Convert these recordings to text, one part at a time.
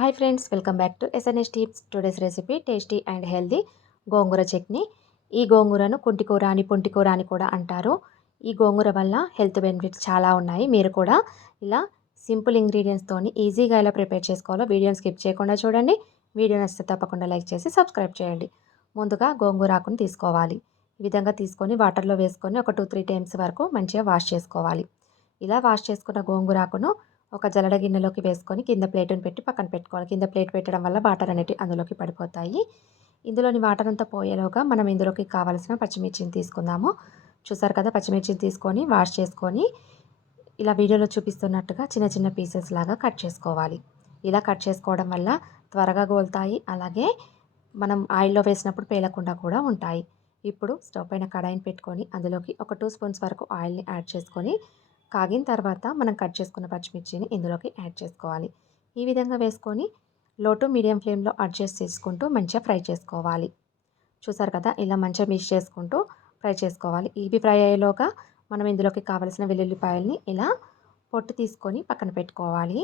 Hi friends welcome back to SNS tips today's recipe tasty and healthy gongura chutney. ఈ గోంగూరను కుంటికూర అని పొంటికూర అని కూడా అంటారు. ఈ గోంగూర వల్ల హెల్త్ బెనిఫిట్స్ చాలా ఉన్నాయి. మీరు కూడా ఇలా సింపుల్ ఇంగ్రీడియంట్స్తో ఈజీగా ఎలా ప్రిపేర్ చేసుకోవాలో వీడియోని స్కిప్ చేయకుండా చూడండి. వీడియో నచ్చితే తప్పకుండా లైక్ చేసి సబ్స్క్రైబ్ చేయండి. ముందుగా గోంగూర ఆకును తీసుకోవాలి. ఈ విధంగా తీసుకొని వాటర్లో వేసుకొని ఒక టూ త్రీ టైమ్స్ వరకు మంచిగా వాష్ చేసుకోవాలి. ఇలా వాష్ చేసుకున్న గోంగూర ఆకును ఒక జలడ గిన్నెలోకి వేసుకొని కింద ప్లేటును పెట్టి పక్కన పెట్టుకోవాలి. కింద ప్లేట్ పెట్టడం వల్ల వాటర్ అనేవి అందులోకి పడిపోతాయి. ఇందులోని వాటర్ అంతా పోయేలోగా మనం ఇందులోకి కావాల్సిన పచ్చిమిర్చిని తీసుకుందాము. చూసారు కదా పచ్చిమిర్చిని తీసుకొని వాష్ చేసుకొని ఇలా వీడియోలో చూపిస్తున్నట్టుగా చిన్న చిన్న పీసెస్ లాగా కట్ చేసుకోవాలి. ఇలా కట్ చేసుకోవడం వల్ల త్వరగా గోలుతాయి. అలాగే మనం ఆయిల్లో వేసినప్పుడు పేలకుండా కూడా ఉంటాయి. ఇప్పుడు స్టవ్ పైన కడాయిని పెట్టుకొని అందులోకి ఒక టూ స్పూన్స్ వరకు ఆయిల్ని యాడ్ చేసుకొని కాగిన తర్వాత మనం కట్ చేసుకున్న పచ్చిమిర్చిని ఇందులోకి యాడ్ చేసుకోవాలి. ఈ విధంగా వేసుకొని లో టు మీడియం ఫ్లేమ్లో అడ్జస్ట్ చేసుకుంటూ మంచిగా ఫ్రై చేసుకోవాలి. చూసారు కదా ఇలా మంచిగా మిక్స్ చేసుకుంటూ ఫ్రై చేసుకోవాలి. ఇవి ఫ్రై అయ్యేలోగా మనం ఇందులోకి కావలసిన వెల్లుల్లిపాయల్ని ఇలా పొట్టు తీసుకొని పక్కన పెట్టుకోవాలి.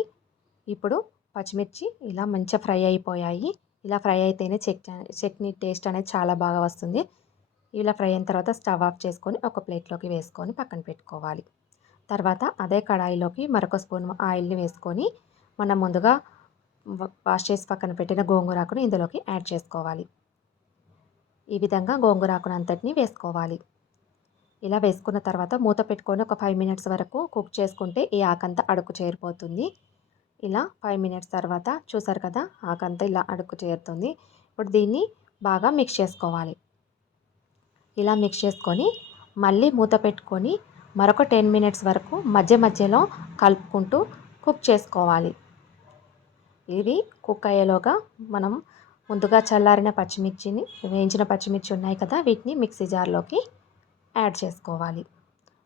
ఇప్పుడు పచ్చిమిర్చి ఇలా మంచిగా ఫ్రై అయిపోయాయి. ఇలా ఫ్రై అయితేనే చట్నీ చట్నీ టేస్ట్ అనేది చాలా బాగా వస్తుంది. ఇలా ఫ్రై అయిన తర్వాత స్టవ్ ఆఫ్ చేసుకొని ఒక ప్లేట్లోకి వేసుకొని పక్కన పెట్టుకోవాలి. తర్వాత అదే కడాయిలోకి మరొక స్పూన్ ఆయిల్ని వేసుకొని మనం ముందుగా వాష్ చేసి పక్కన పెట్టిన గోంగూరాకును ఇందులోకి యాడ్ చేసుకోవాలి. ఈ విధంగా గోంగూరాకును అంతటిని వేసుకోవాలి. ఇలా వేసుకున్న తర్వాత మూత పెట్టుకొని ఒక ఫైవ్ మినిట్స్ వరకు కుక్ చేసుకుంటే ఈ ఆకంతా అడుగు చేరిపోతుంది. ఇలా ఫైవ్ మినిట్స్ తర్వాత చూసారు కదా ఆకంతా ఇలా అడుగు చేరుతుంది. ఇప్పుడు దీన్ని బాగా మిక్స్ చేసుకోవాలి. ఇలా మిక్స్ చేసుకొని మళ్ళీ మూత పెట్టుకొని మరొక టెన్ మినిట్స్ వరకు మధ్య మధ్యలో కలుపుకుంటూ కుక్ చేసుకోవాలి. ఇవి కుక్ అయ్యేలోగా మనం ముందుగా చల్లారిన పచ్చిమిర్చిని వేయించిన పచ్చిమిర్చి ఉన్నాయి కదా వీటిని మిక్సీ జార్లోకి యాడ్ చేసుకోవాలి.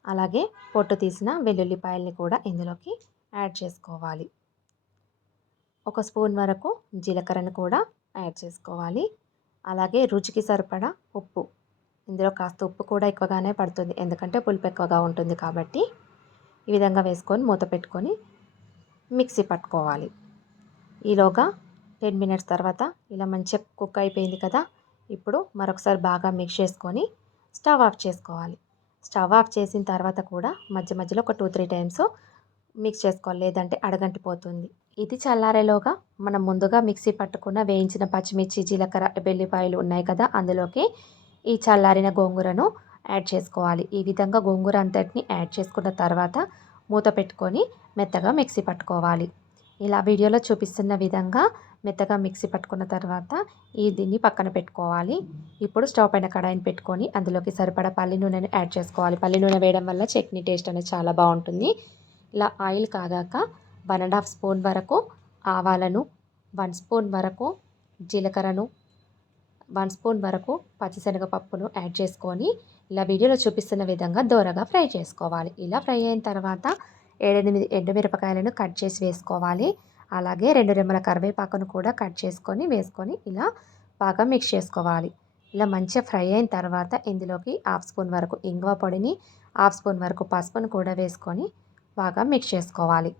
అలాగే పొట్టు తీసిన వెల్లుల్లిపాయల్ని కూడా ఇందులోకి యాడ్ చేసుకోవాలి. ఒక స్పూన్ వరకు జీలకర్రను కూడా యాడ్ చేసుకోవాలి. అలాగే రుచికి సరిపడా ఉప్పు ఇందులో కాస్త ఉప్పు కూడా ఎక్కువగానే పడుతుంది. ఎందుకంటే పులుపు ఎక్కువగా ఉంటుంది కాబట్టి ఈ విధంగా వేసుకొని మూత పెట్టుకొని మిక్సీ పట్టుకోవాలి. ఈలోగా టెన్ మినిట్స్ తర్వాత ఇలా మంచిగా కుక్ అయిపోయింది కదా ఇప్పుడు మరొకసారి బాగా మిక్స్ చేసుకొని స్టవ్ ఆఫ్ చేసుకోవాలి. స్టవ్ ఆఫ్ చేసిన తర్వాత కూడా మధ్య మధ్యలో ఒక టూ త్రీ టైమ్స్ మిక్స్ చేసుకోవాలి. లేదంటే అడగంటిపోతుంది. ఇది చల్లారేలోగా మనం ముందుగా మిక్సీ పట్టుకున్న వేయించిన పచ్చిమిర్చి జీలకర్ర వెల్లిపాయలు ఉన్నాయి కదా అందులోకి ఈ చల్లారిన గోంగూరను యాడ్ చేసుకోవాలి. ఈ విధంగా గోంగూర అంతటిని యాడ్ చేసుకున్న తర్వాత మూత పెట్టుకొని మెత్తగా మిక్సీ పట్టుకోవాలి. ఇలా వీడియోలో చూపిస్తున్న విధంగా మెత్తగా మిక్సీ పట్టుకున్న తర్వాత ఈ దీన్ని పక్కన పెట్టుకోవాలి. ఇప్పుడు స్టవ్ పైన కడాయిని పెట్టుకొని అందులోకి సరిపడా పల్లి నూనెను యాడ్ చేసుకోవాలి. పల్లి నూనె వేయడం వల్ల చట్నీ టేస్ట్ అనేది చాలా బాగుంటుంది. ఇలా ఆయిల్ కాగాక వన్ అండ్ హాఫ్ స్పూన్ వరకు ఆవాలను వన్ స్పూన్ వరకు జీలకర్రను వన్ స్పూన్ వరకు పచ్చిశనగపప్పును యాడ్ చేసుకొని ఇలా వీడియోలో చూపిస్తున్న విధంగా దోరగా ఫ్రై చేసుకోవాలి. ఇలా ఫ్రై అయిన తర్వాత ఏడెనిమిది ఎండుమిరపకాయలను కట్ చేసి వేసుకోవాలి. అలాగే రెండు రెమ్మల కరివేపాకును కూడా కట్ చేసుకొని వేసుకొని ఇలా బాగా మిక్స్ చేసుకోవాలి. ఇలా మంచిగా ఫ్రై అయిన తర్వాత ఇందులోకి హాఫ్ స్పూన్ వరకు ఇంగువ పొడిని హాఫ్ స్పూన్ వరకు పసుపును కూడా వేసుకొని బాగా మిక్స్ చేసుకోవాలి.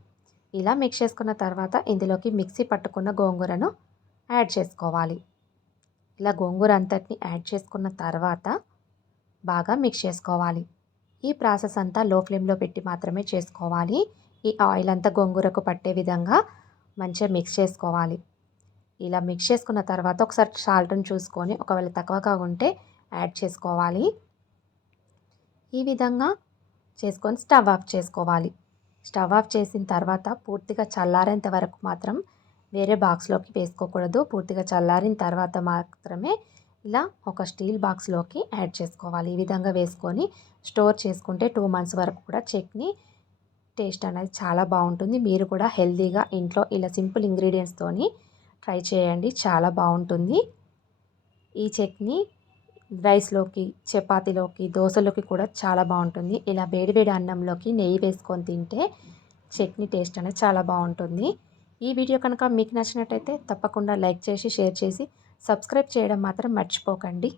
ఇలా మిక్స్ చేసుకున్న తర్వాత ఇందులోకి మిక్సీ పట్టుకున్న గోంగూరను యాడ్ చేసుకోవాలి. ఇలా గోంగూర అంతటిని యాడ్ చేసుకున్న తర్వాత బాగా మిక్స్ చేసుకోవాలి. ఈ ప్రాసెస్ అంతా లో ఫ్లేమ్లో పెట్టి మాత్రమే చేసుకోవాలి. ఈ ఆయిల్ అంతా గోంగూరకు పట్టే విధంగా మంచిగా మిక్స్ చేసుకోవాలి. ఇలా మిక్స్ చేసుకున్న తర్వాత ఒకసారి సాల్ట్ని చూసుకొని ఒకవేళ తక్కువగా ఉంటే యాడ్ చేసుకోవాలి. ఈ విధంగా చేసుకొని స్టవ్ ఆఫ్ చేసుకోవాలి. స్టవ్ ఆఫ్ చేసిన తర్వాత పూర్తిగా చల్లారేంత వరకు మాత్రం వేరే బాక్స్లోకి వేసుకోకూడదు. పూర్తిగా చల్లారిన తర్వాత మాత్రమే ఇలా ఒక స్టీల్ బాక్స్లోకి యాడ్ చేసుకోవాలి. ఈ విధంగా వేసుకొని స్టోర్ చేసుకుంటే టూ మంత్స్ వరకు కూడా చట్నీ టేస్ట్ అనేది చాలా బాగుంటుంది. మీరు కూడా హెల్తీగా ఇంట్లో ఇలా సింపుల్ ఇంగ్రీడియంట్స్తోని ట్రై చేయండి. చాలా బాగుంటుంది. ఈ చట్నీ రైస్లోకి చపాతీలోకి దోశలోకి కూడా చాలా బాగుంటుంది. ఇలా వేడివేడి అన్నంలోకి నెయ్యి వేసుకొని తింటే చట్నీ టేస్ట్ అనేది చాలా బాగుంటుంది. ఈ వీడియో కనుక మీకు నచ్చినట్టయితే తప్పకుండా లైక్ చేసి షేర్ చేసి సబ్స్క్రైబ్ చేయడం మాత్రం మర్చిపోకండి.